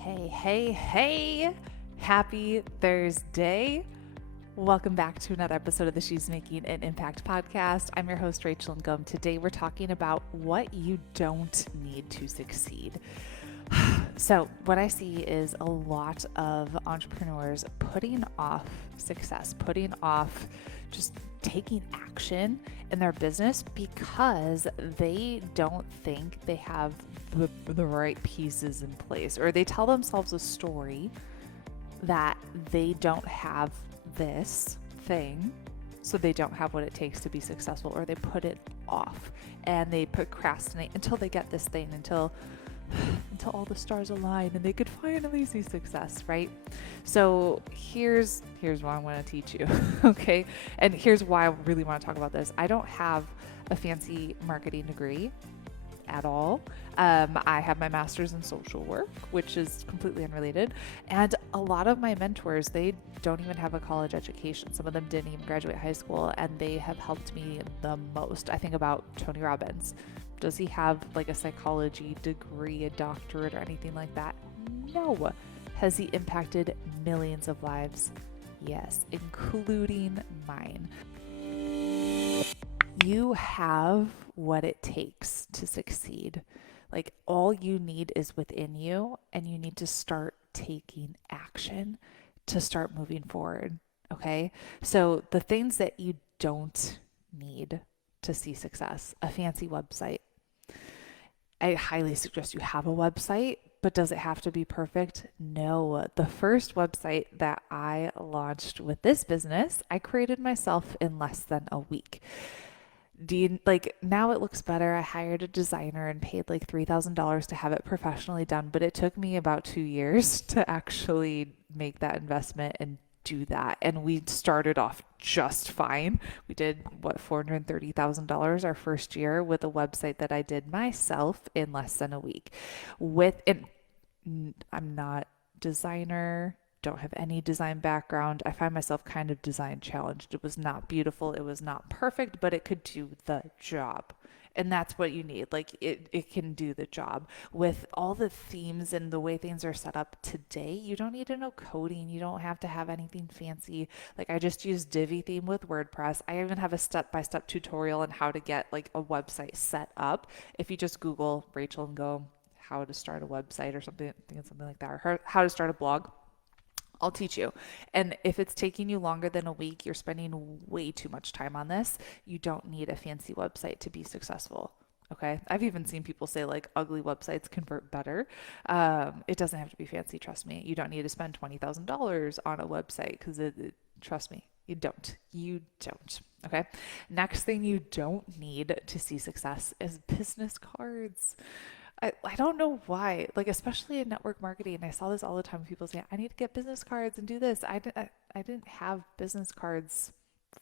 Hey, hey, hey! Happy Thursday! Welcome back to another episode of the She's Making an Impact podcast. I'm your host, Rachel Ngom. Today we're talking about what you don't need to succeed. So, what I see is a lot of entrepreneurs putting off success, putting off just taking action in their business because they don't think they have the right pieces in place, or they tell themselves a story that they don't have this thing, so they don't have what it takes to be successful, or they put it off and they procrastinate until they get this thing, until all the stars align and they could finally see success, right? So here's what I want to teach you, okay? And here's why I really want to talk about this. I don't have a fancy marketing degree at all. I have my master's in social work, which is completely unrelated. And a lot of my mentors, they don't even have a college education. Some of them didn't even graduate high school, and they have helped me the most. I think about Tony Robbins. Does he have like a psychology degree, a doctorate, or anything like that? No. Has he impacted millions of lives? Yes, including mine. You have what it takes to succeed. Like, all you need is within you, and you need to start taking action to start moving forward. Okay. So, the things that you don't need to see success: a fancy website. I highly suggest you have a website, but does it have to be perfect? No. The first website that I launched with this business, I created myself in less than a week. Like, now it looks better. I hired a designer and paid like $3,000 to have it professionally done, but it took me about 2 years to actually make that investment and do that. And we started off just fine. We did $430,000 our first year with a website that I did myself in less than a week. And I'm not designer, don't have any design background. I find myself kind of design challenged. It was not beautiful, it was not perfect, but it could do the job. And that's what you need. Like, it can do the job. With all the themes and the way things are set up today, you don't need to know coding. You don't have to have anything fancy. Like, I just use Divi theme with WordPress. I even have a step-by-step tutorial on how to get like a website set up. If you just Google Rachel and go how to start a website or something, I think it's something like that, or how to start a blog, I'll teach you. And if it's taking you longer than a week, you're spending way too much time on this. You don't need a fancy website to be successful. Okay. I've even seen people say like ugly websites convert better. It doesn't have to be fancy. Trust me. You don't need to spend $20,000 on a website because trust me, you don't. You don't. Okay. Next thing you don't need to see success is business cards. I don't know why, like, especially in network marketing, I saw this all the time. People say, I need to get business cards and do this. I didn't have business cards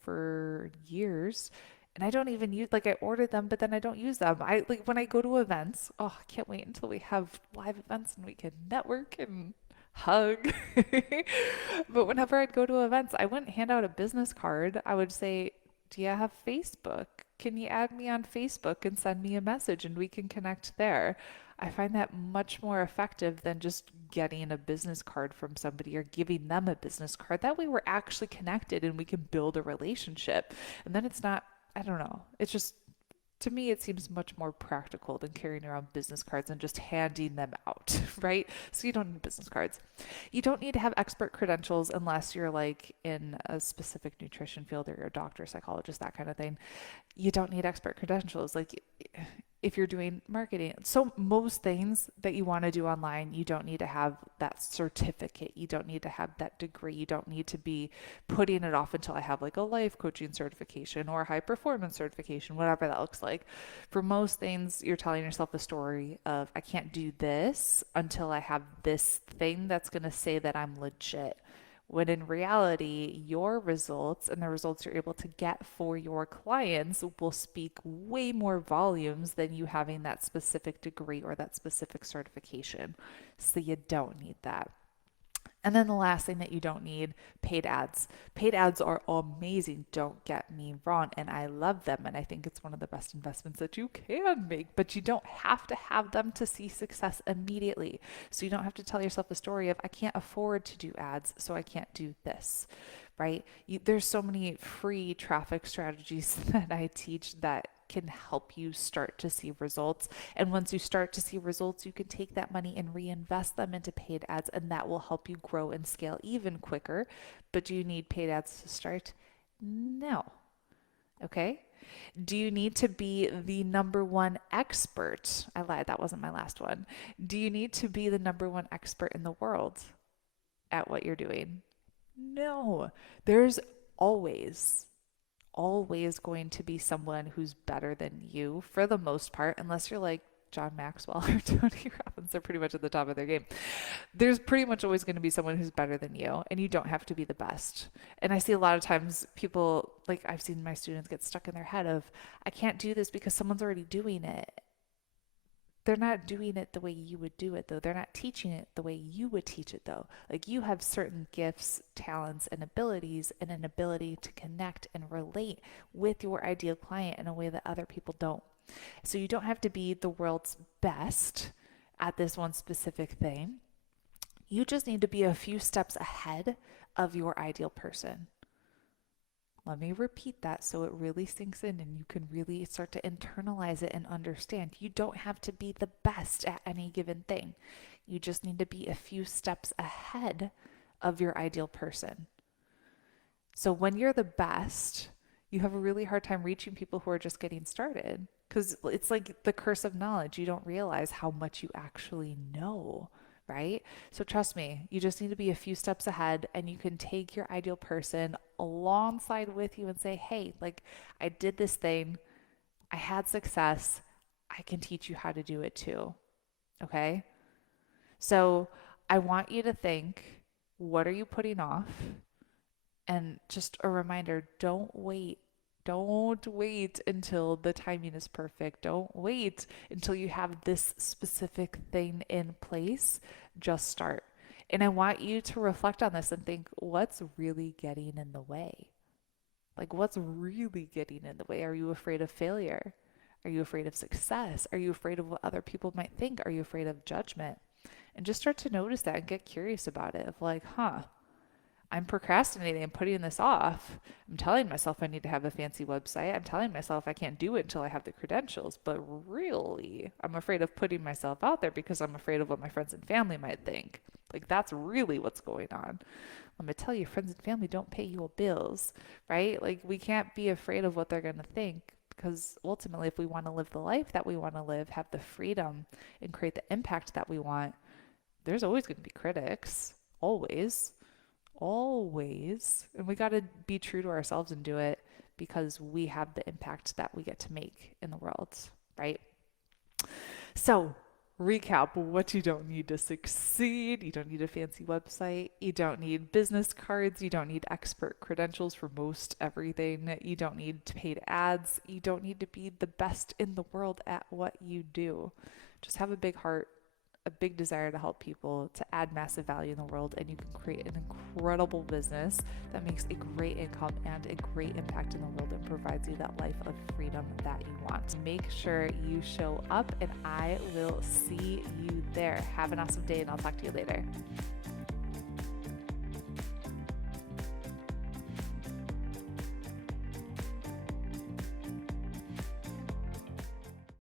for years, and I don't even use, like, I ordered them, but then I don't use them. I like when I go to events, oh, I can't wait until we have live events and we can network and hug. But whenever I'd go to events, I wouldn't hand out a business card. I would say, do you have Facebook? Can you add me on Facebook and send me a message and we can connect there? I find that much more effective than just getting a business card from somebody or giving them a business card. That way we're actually connected and we can build a relationship. And then it's not, I don't know, it's just, to me, it seems much more practical than carrying around business cards and just handing them out, right? So you don't need business cards. You don't need to have expert credentials unless you're like in a specific nutrition field or you're a doctor, psychologist, that kind of thing. You don't need expert credentials. Like, if you're doing marketing, so most things that you want to do online, you don't need to have that certificate. You don't need to have that degree. You don't need to be putting it off until I have like a life coaching certification or a high performance certification, whatever that looks like. For most things, you're telling yourself a story of, I can't do this until I have this thing that's going to say that I'm legit, when in reality, your results and the results you're able to get for your clients will speak way more volumes than you having that specific degree or that specific certification. So you don't need that. And then the last thing that you don't need, paid ads. Paid ads are amazing, don't get me wrong, and I love them, and I think it's one of the best investments that you can make, but you don't have to have them to see success immediately. So you don't have to tell yourself a story of, I can't afford to do ads, so I can't do this, right? There's so many free traffic strategies that I teach that can help you start to see results. And once you start to see results, you can take that money and reinvest them into paid ads, and that will help you grow and scale even quicker. But do you need paid ads to start? No. Okay. Do you need to be the number one expert? I lied, that wasn't my last one. Do you need to be the number one expert in the world at what you're doing? No. There's always going to be someone who's better than you for the most part, unless you're like John Maxwell or Tony Robbins. They're pretty much at the top of their game. There's pretty much always going to be someone who's better than you, and you don't have to be the best. And I see a lot of times people, like I've seen my students get stuck in their head of, I can't do this because someone's already doing it. They're not doing it the way you would do it, though. They're not teaching it the way you would teach it, though. Like, you have certain gifts, talents, and abilities, and an ability to connect and relate with your ideal client in a way that other people don't. So you don't have to be the world's best at this one specific thing. You just need to be a few steps ahead of your ideal person. Let me repeat that so it really sinks in and you can really start to internalize it and understand. You don't have to be the best at any given thing. You just need to be a few steps ahead of your ideal person. So when you're the best, you have a really hard time reaching people who are just getting started, because it's like the curse of knowledge. You don't realize how much you actually know, right? So trust me, you just need to be a few steps ahead, and you can take your ideal person alongside with you and say, hey, like, I did this thing, I had success, I can teach you how to do it too. Okay? So I want you to think, what are you putting off? And just a reminder, don't wait. Don't wait until the timing is perfect. Don't wait until you have this specific thing in place. Just start. And I want you to reflect on this and think, what's really getting in the way? Like, what's really getting in the way? Are you afraid of failure? Are you afraid of success? Are you afraid of what other people might think? Are you afraid of judgment? And just start to notice that and get curious about it of like, I'm procrastinating and putting this off. I'm telling myself I need to have a fancy website. I'm telling myself I can't do it until I have the credentials. But really, I'm afraid of putting myself out there because I'm afraid of what my friends and family might think. Like, that's really what's going on. I'm going to tell you, friends and family don't pay your bills, right? Like, we can't be afraid of what they're going to think, because ultimately, if we want to live the life that we want to live, have the freedom, and create the impact that we want, there's always going to be critics. Always. Always. And we got to be true to ourselves and do it because we have the impact that we get to make in the world, right? So, recap what you don't need to succeed. You don't need a fancy website. You don't need business cards. You don't need expert credentials for most everything. You don't need paid ads. You don't need to be the best in the world at what you do. Just have a big heart, a big desire to help people, to add massive value in the world, and you can create an incredible business that makes a great income and a great impact in the world and provides you that life of freedom that you want. Make sure you show up, and I will see you there. Have an awesome day, and I'll talk to you later.